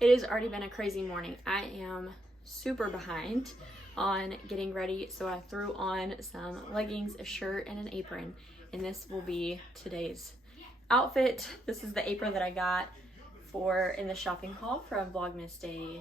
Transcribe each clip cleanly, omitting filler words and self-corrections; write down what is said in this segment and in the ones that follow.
It has already been a crazy morning. I am super behind on getting ready, so I threw on some leggings, a shirt, and an apron, and this will be today's outfit. This is the apron that I got in the shopping haul from Vlogmas day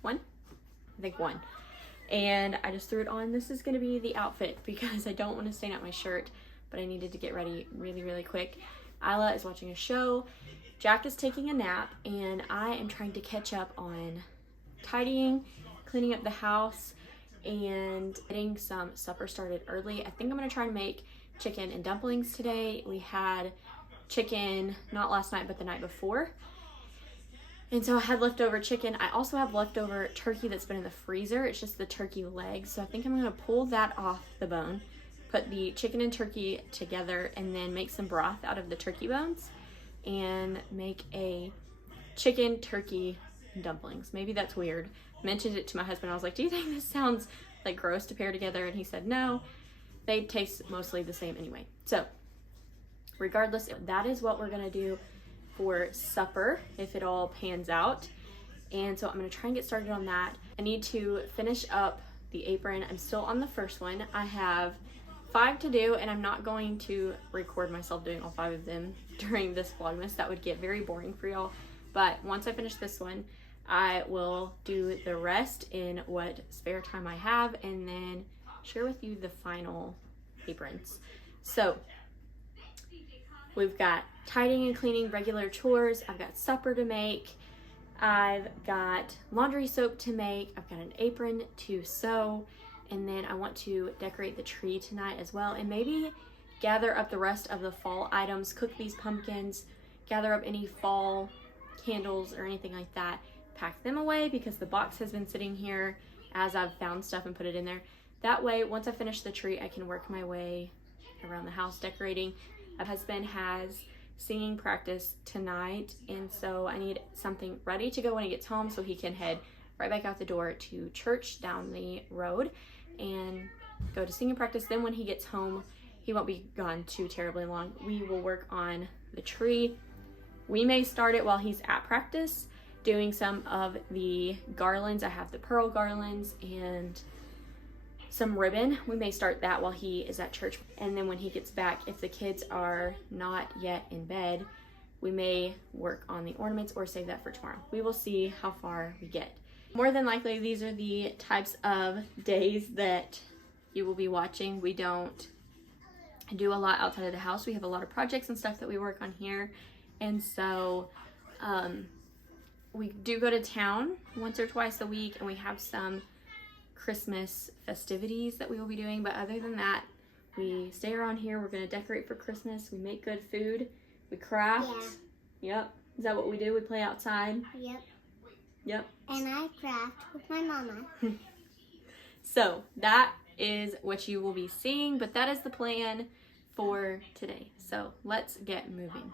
1, I think 1. And I just threw it on. This is gonna be the outfit because I don't want to stain out my shirt, but I needed to get ready really quick. Isla is watching a show, Jack is taking a nap, and I am trying to catch up on tidying, cleaning up the house, and getting some supper started early. I think I'm gonna try to make chicken and dumplings today. We had chicken not last night but the night before, and so I had leftover chicken. I also have leftover turkey that's been in the freezer. It's just the turkey legs, so I think I'm gonna pull that off the bone, put the chicken and turkey together, and then make some broth out of the turkey bones and make a chicken turkey dumplings. Maybe that's weird. Mentioned it to my husband. I was like, do you think this sounds like gross to pair together? And he said no, they taste mostly the same anyway. So regardless, that is what we're gonna do for supper if it all pans out. And so I'm gonna try and get started on that. I need to finish up the apron. I'm still on the first one. I have 5 to do, and I'm not going to record myself doing all 5 of them during this Vlogmas. That would get very boring for y'all. But once I finish this one, I will do the rest in what spare time I have and then share with you the final aprons. So we've got tidying and cleaning, regular chores. I've got supper to make. I've got laundry soap to make. I've got an apron to sew. And then I want to decorate the tree tonight as well, and maybe gather up the rest of the fall items, cook these pumpkins, gather up any fall candles or anything like that, pack them away because the box has been sitting here as I've found stuff and put it in there. That way, once I finish the tree, I can work my way around the house decorating. My husband has singing practice tonight, and so I need something ready to go when he gets home so he can head right back out the door to church down the road and go to singing practice. Then when he gets home, he won't be gone too terribly long. We will work on the tree. We may start it while he's at practice, doing some of the garlands. I have the pearl garlands and some ribbon. We may start that while he is at church. And then when he gets back, if the kids are not yet in bed, we may work on the ornaments or save that for tomorrow. We will see how far we get. More than likely, these are the types of days that you will be watching. We don't do a lot outside of the house. We have a lot of projects and stuff that we work on here. And so we do go to town once or twice a week, and we have some Christmas festivities that we will be doing. But other than that, we stay around here. We're going to decorate for Christmas. We make good food. We craft. Yeah. Yep. Is that what we do? We play outside? Yep. And I craft with my mama. So that is what you will be seeing, but that is the plan for today. So let's get moving.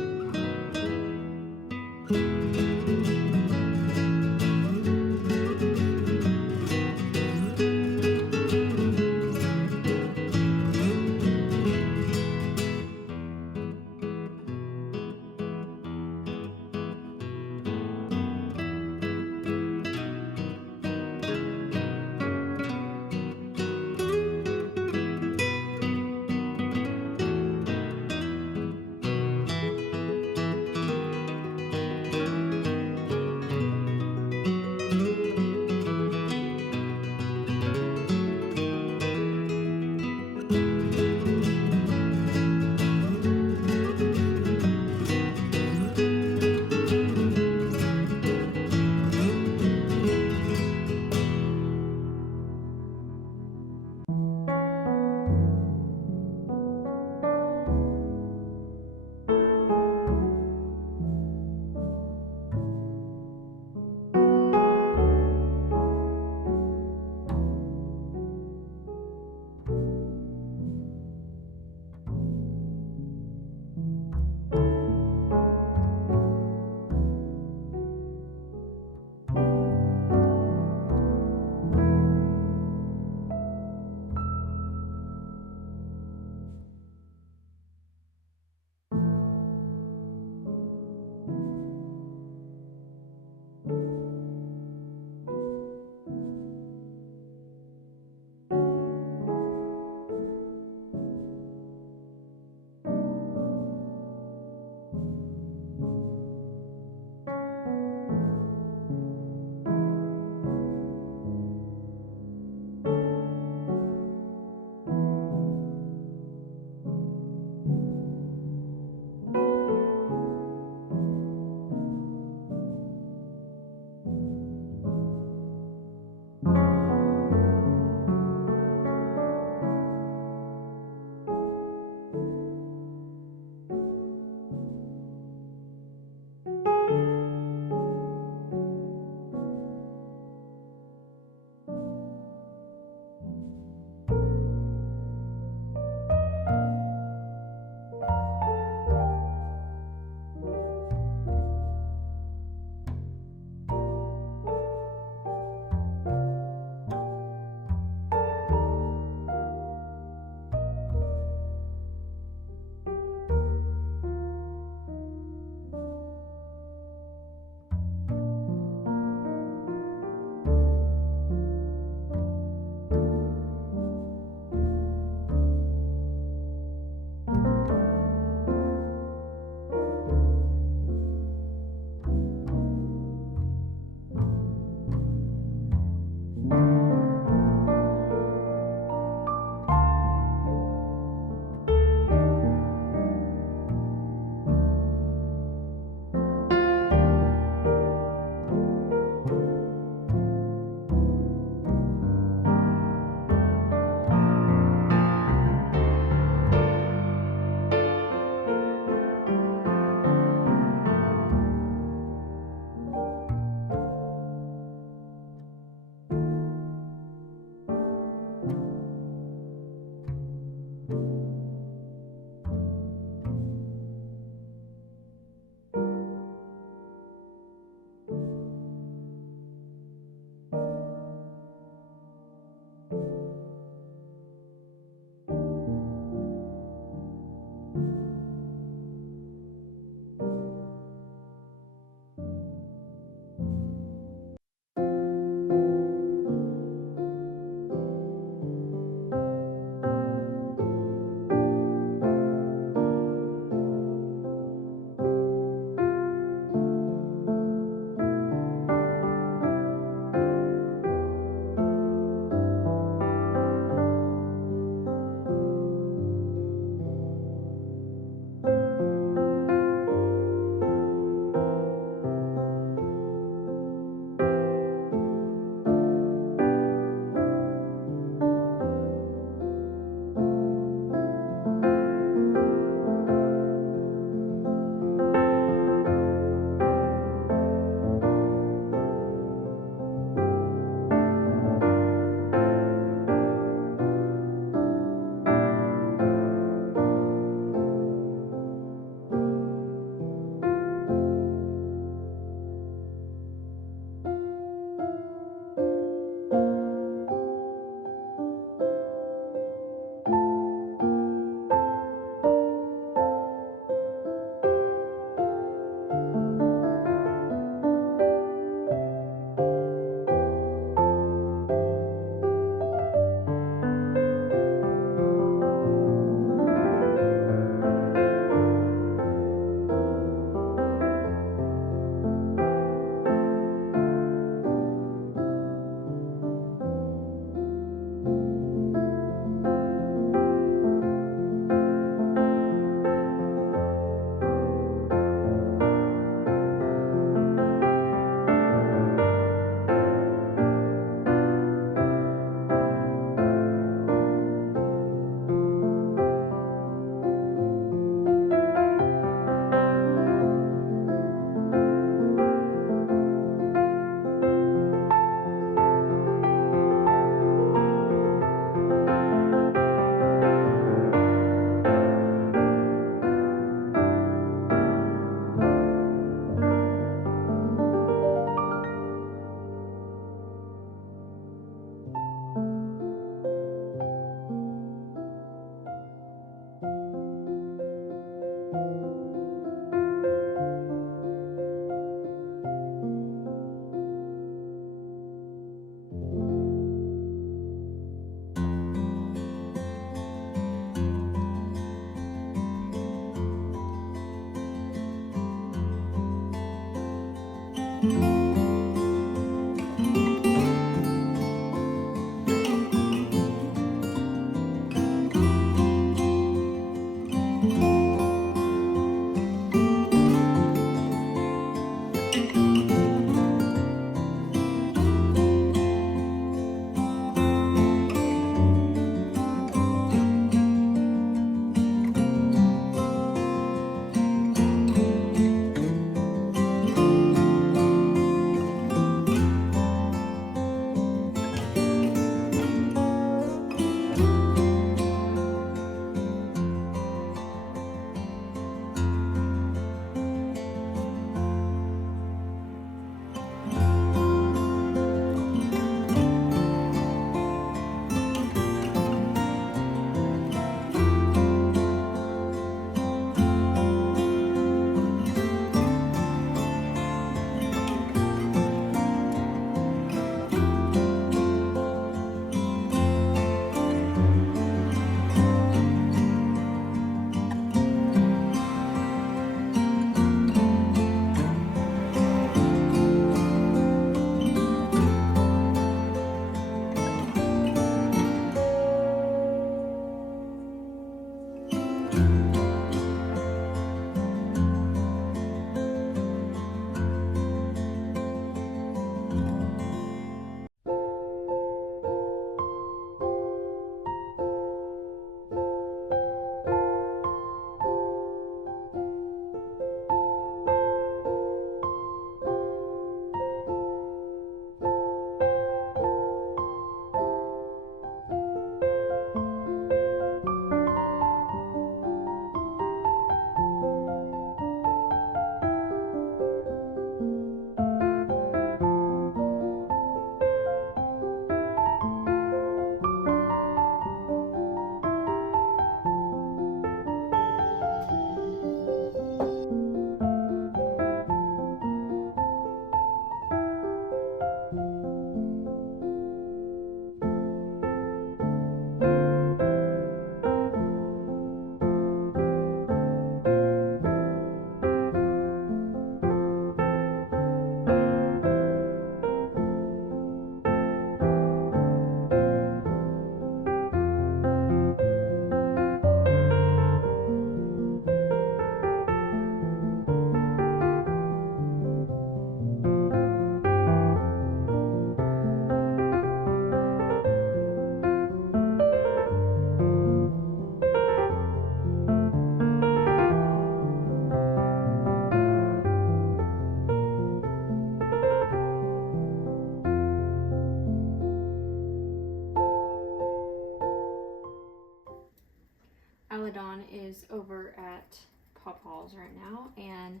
Aladon is over at Pawpaw's right now, and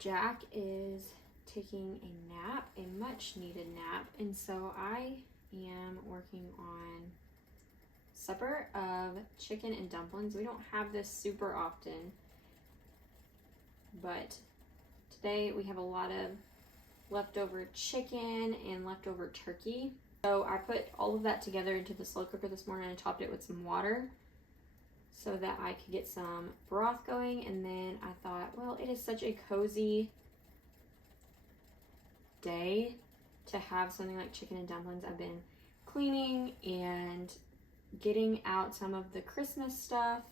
Jack is taking a nap, a much needed nap, and so I am working on supper of chicken and dumplings. We don't have this super often, but today we have a lot of leftover chicken and leftover turkey. So I put all of that together into the slow cooker this morning and topped it with some water so that I could get some broth going. And then I thought, well, it is such a cozy day to have something like chicken and dumplings. I've been cleaning and getting out some of the Christmas stuff.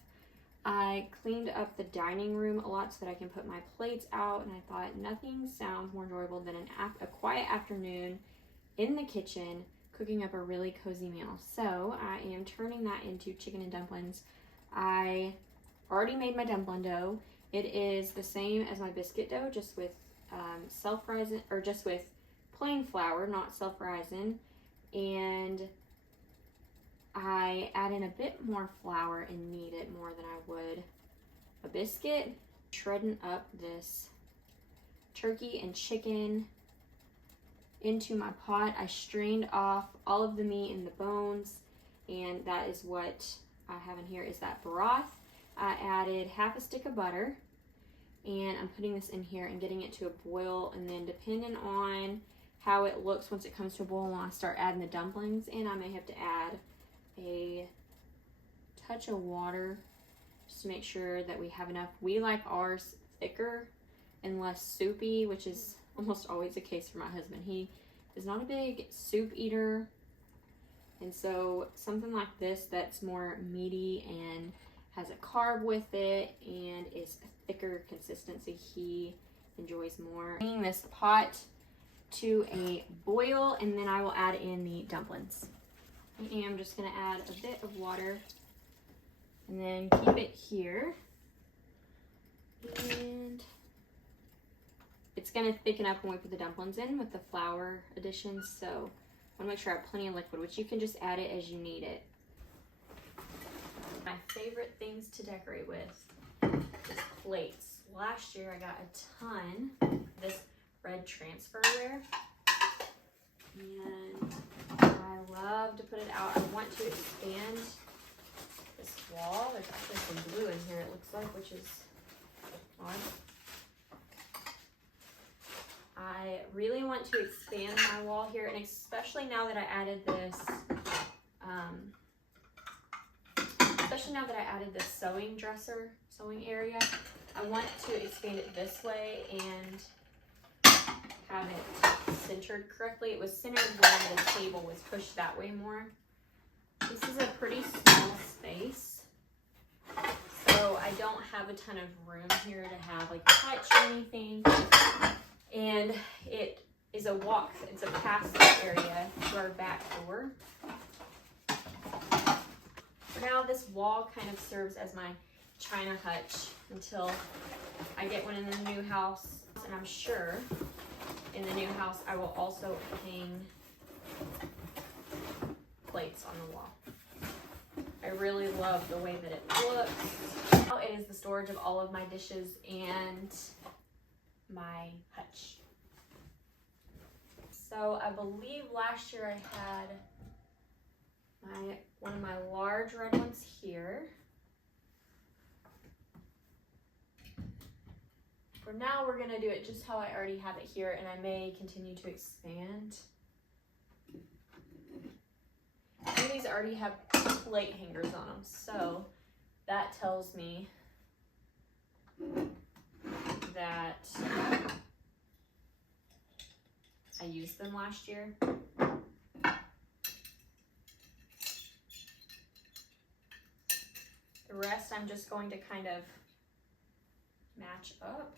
I cleaned up the dining room a lot so that I can put my plates out, and I thought nothing sounds more enjoyable than a quiet afternoon in the kitchen cooking up a really cozy meal. So I am turning that into chicken and dumplings. I already made my dumpling dough. It is the same as my biscuit dough, just with self-rising, or just with plain flour, not self-rising. And I add in a bit more flour and knead it more than I would a biscuit. Shredding up this turkey and chicken into my pot. I strained off all of the meat and the bones, and that is what I have in here is that broth. I added half a stick of butter, and I'm putting this in here and getting it to a boil, and then depending on how it looks once it comes to a boil, I'll start adding the dumplings, and I may have to add a touch of water just to make sure that we have enough. We like ours thicker and less soupy, which is almost always the case for my husband. He is not a big soup eater, and so something like this that's more meaty and has a carb with it and is a thicker consistency, he enjoys more. Bringing this pot to a boil, and then I will add in the dumplings. I am just going to add a bit of water and then keep it here. And it's going to thicken up when we put the dumplings in with the flour additions, so I want to make sure I have plenty of liquid, which you can just add it as you need it. My favorite things to decorate with is plates. Last year I got a ton of this red transferware, and I love to put it out. I want to expand this wall. There's actually some glue in here, it looks like, which is odd. I really want to expand my wall here, and especially now that I added this, sewing area, I want to expand it this way and have it centered correctly. It was centered when the table was pushed that way more. This is a pretty small space, so I don't have a ton of room here to have like touch or anything. And it is it's a pass-through area to our back door. For now, this wall kind of serves as my China hutch until I get one in the new house, and I'm sure in the new house I will also hang plates on the wall. I really love the way that it looks. Now it is the storage of all of my dishes and my hutch. So I believe last year I had one of my large red ones here. For now, we're gonna do it just how I already have it here, and I may continue to expand. And these already have plate hangers on them, so that tells me that I used them last year. The rest I'm just going to kind of match up.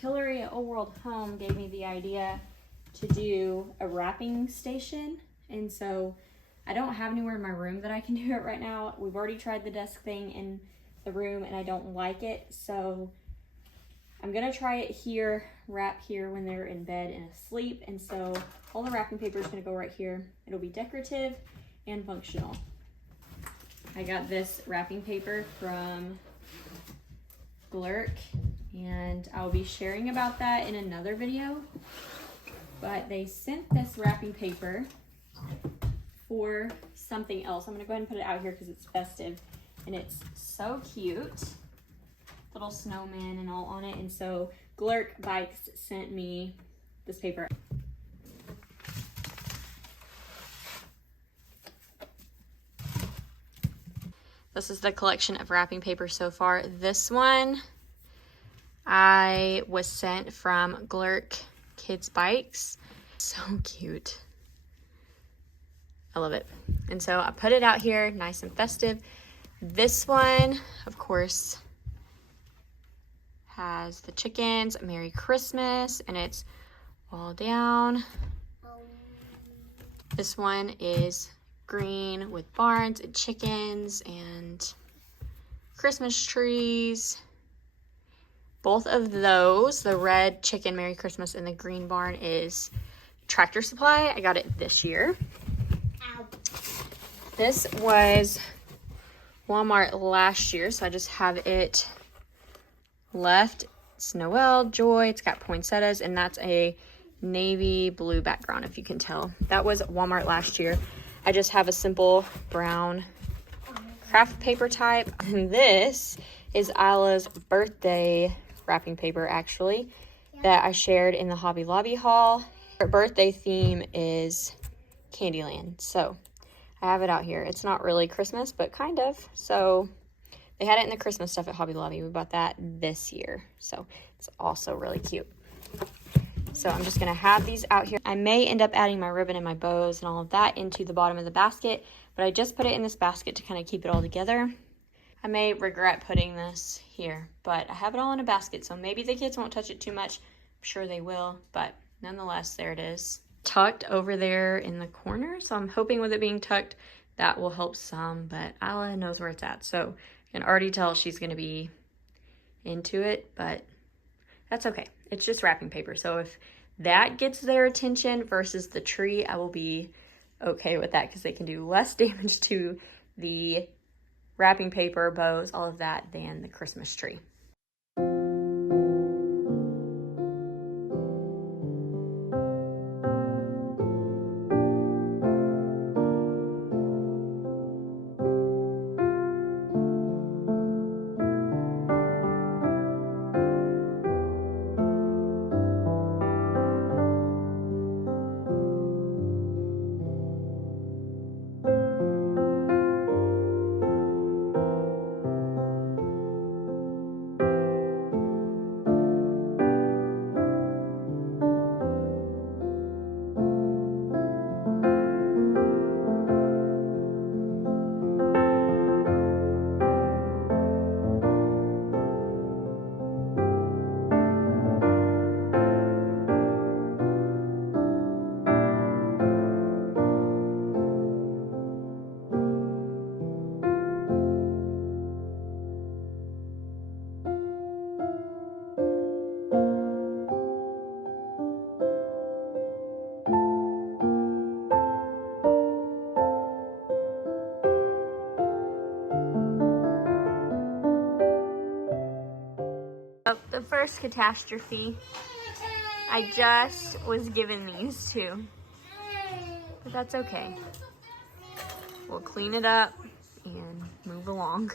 Hillary at Old World Home gave me the idea to do a wrapping station, and so I don't have anywhere in my room that I can do it right now. We've already tried the desk thing in the room and I don't like it, so I'm gonna try it here, wrap here when they're in bed and asleep, and so all the wrapping paper is gonna go right here. It'll be decorative and functional. I got this wrapping paper from Glurk, and I'll be sharing about that in another video, but they sent this wrapping paper for something else. I'm gonna go ahead and put it out here because it's festive and it's so cute. Little snowman and all on it, and so Glurk Bikes sent me this paper. This is the collection of wrapping paper so far. This one I was sent from Glurk Kids Bikes. So cute. I love it. And so I put it out here, nice and festive. This one, of course, has the chickens, Merry Christmas, and it's all down. This one is green with barns and chickens and Christmas trees. Both of those, the red chicken Merry Christmas and the green barn, is Tractor Supply. I got it this year. Ow. This was Walmart last year, so I just have it left. It's Noel, Joy, it's got poinsettias, and that's a navy blue background, if you can tell. That was Walmart last year. I just have a simple brown craft paper type. And this is Isla's birthday wrapping paper, actually, that I shared in the Hobby Lobby haul. Her birthday theme is Candyland, so I have it out here. It's not really Christmas, but kind of. So they had it in the Christmas stuff at Hobby Lobby. We bought that this year, so it's also really cute. So I'm just gonna have these out here. I may end up adding my ribbon and my bows and all of that into the bottom of the basket, but I just put it in this basket to kind of keep it all together. I may regret putting this here, but I have it all in a basket, so maybe the kids won't touch it too much. I'm sure they will, but nonetheless, there it is. Tucked over there in the corner, so I'm hoping with it being tucked, that will help some, but Isla knows where it's at, so I can already tell she's gonna be into it, but that's okay. It's just wrapping paper, so if that gets their attention versus the tree, I will be okay with that because they can do less damage to the wrapping paper, bows, all of that than the Christmas tree. Oh, the first catastrophe. I just was given these two, but that's okay. We'll clean it up and move along.